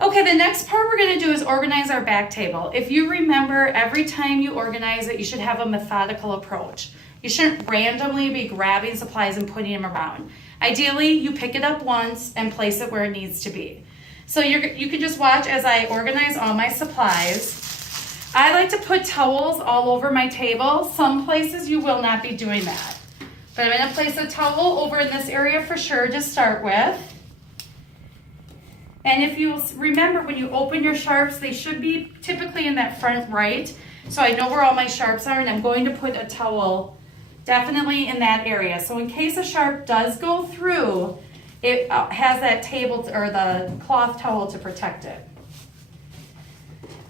Okay, the next part we're going to do is organize our back table. If you remember, every time you organize it, you should have a methodical approach. You shouldn't randomly be grabbing supplies and putting them around. Ideally, you pick it up once and place it where it needs to be. So you can just watch as I organize all my supplies. I like to put towels all over my table. Some places you will not be doing that. But I'm going to place a towel over in this area for sure to start with. And if you remember, when you open your sharps, they should be typically in that front right. So I know where all my sharps are, and I'm going to put a towel definitely in that area. So in case a sharp does go through, it has that table or the cloth towel to protect it.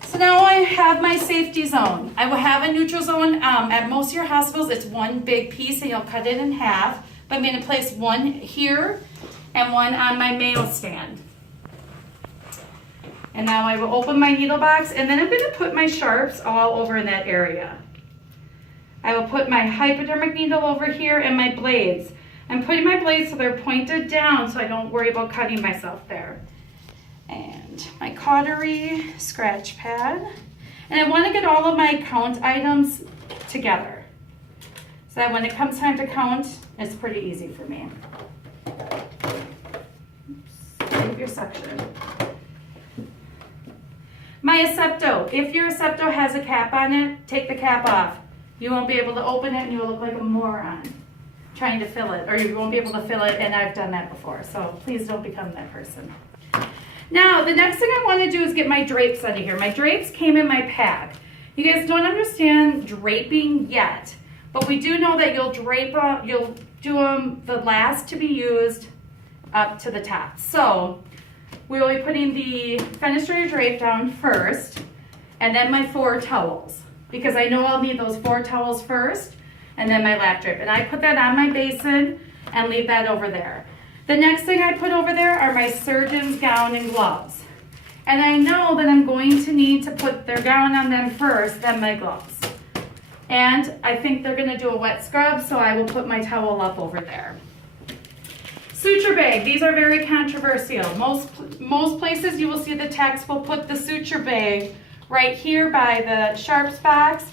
So now I have my safety zone. I will have a neutral zone. At most of your hospitals, it's one big piece and you'll cut it in half. But I'm going to place one here and one on my mail stand. And now I will open my needle box, and then I'm going to put my sharps all over in that area. I will put my hypodermic needle over here and my blades. I'm putting my blades so they're pointed down so I don't worry about cutting myself there. And my cautery scratch pad. And I want to get all of my count items together, so that when it comes time to count, it's pretty easy for me. Oops, save your section. My Asepto. If your Asepto has a cap on it, take the cap off. You won't be able to open it and you will look like a moron trying to fill it, or you won't be able to fill it, and I've done that before, so please don't become that person. Now, the next thing I want to do is get my drapes out of here. My drapes came in my pack. You guys don't understand draping yet, but we do know that you'll do them the last to be used up to the top. So we will be putting the fenestrator drape down first, and then my 4 towels, because I know I'll need those 4 towels first, and then my lap drape. And I put that on my basin and leave that over there. The next thing I put over there are my surgeon's gown and gloves. And I know that I'm going to need to put their gown on them first, then my gloves. And I think they're gonna do a wet scrub, so I will put my towel up over there. Suture bag, these are very controversial. Most places you will see the text will put the suture bag right here by the sharps box,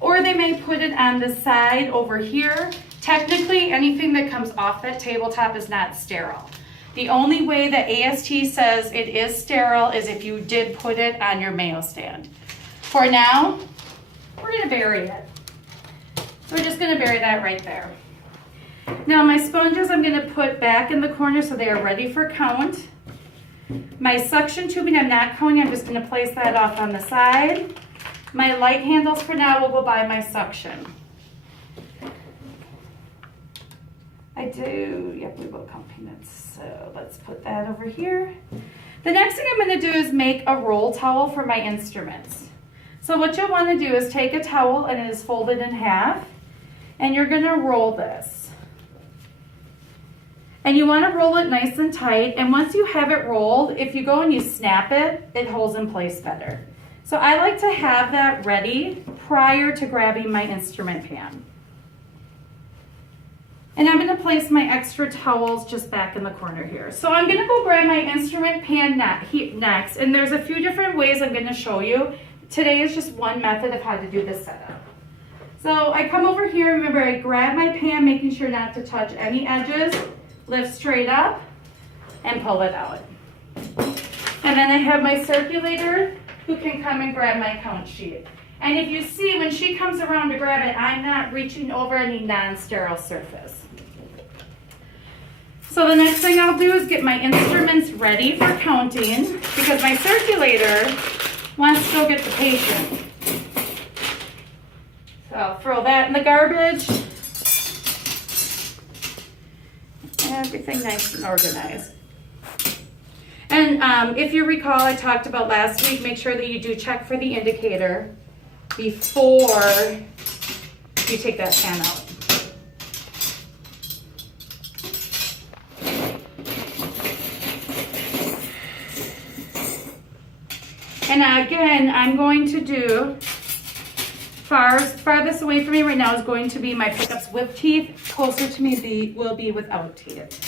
or they may put it on the side over here. Technically, anything that comes off that tabletop is not sterile. The only way that AST says it is sterile is if you did put it on your mayo stand. For now, we're gonna bury it. So we're just gonna bury that right there. Now my sponges I'm gonna put back in the corner so they are ready for count. My suction tubing I'm not counting, I'm just gonna place that off on the side. My light handles for now will go by my suction. We will count peanuts. So let's put that over here. The next thing I'm gonna do is make a roll towel for my instruments. So what you'll wanna do is take a towel and it is folded in half, and you're gonna roll this. And you wanna roll it nice and tight, and once you have it rolled, if you go and you snap it, it holds in place better. So I like to have that ready prior to grabbing my instrument pan. And I'm gonna place my extra towels just back in the corner here. So I'm gonna go grab my instrument pan next, and there's a few different ways I'm gonna show you. Today is just one method of how to do this setup. So I come over here, remember I grab my pan, making sure not to touch any edges, lift straight up, and pull it out. And then I have my circulator who can come and grab my count sheet. And if you see, when she comes around to grab it, I'm not reaching over any non-sterile surface. So the next thing I'll do is get my instruments ready for counting, because my circulator wants to go get the patient. So I'll throw that in the garbage. Everything nice and organized. And if you recall, I talked about last week, make sure that you do check for the indicator before you take that pan out. And again, I'm going to do, farthest away from me right now is going to be my pickups with teeth. Closer to me will be without teeth.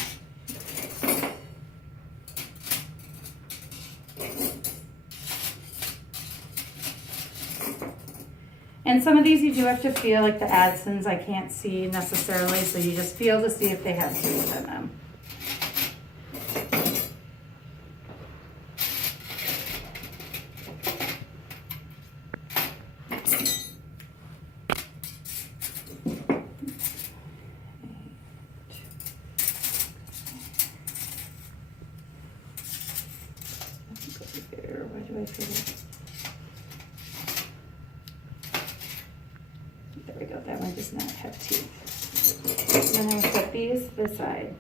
And some of these you do have to feel, like the Adsons I can't see necessarily, so you just feel to see if they have tooth in them. Where do I feel it? There we go, that one does not have teeth. And then I'm gonna put these this side.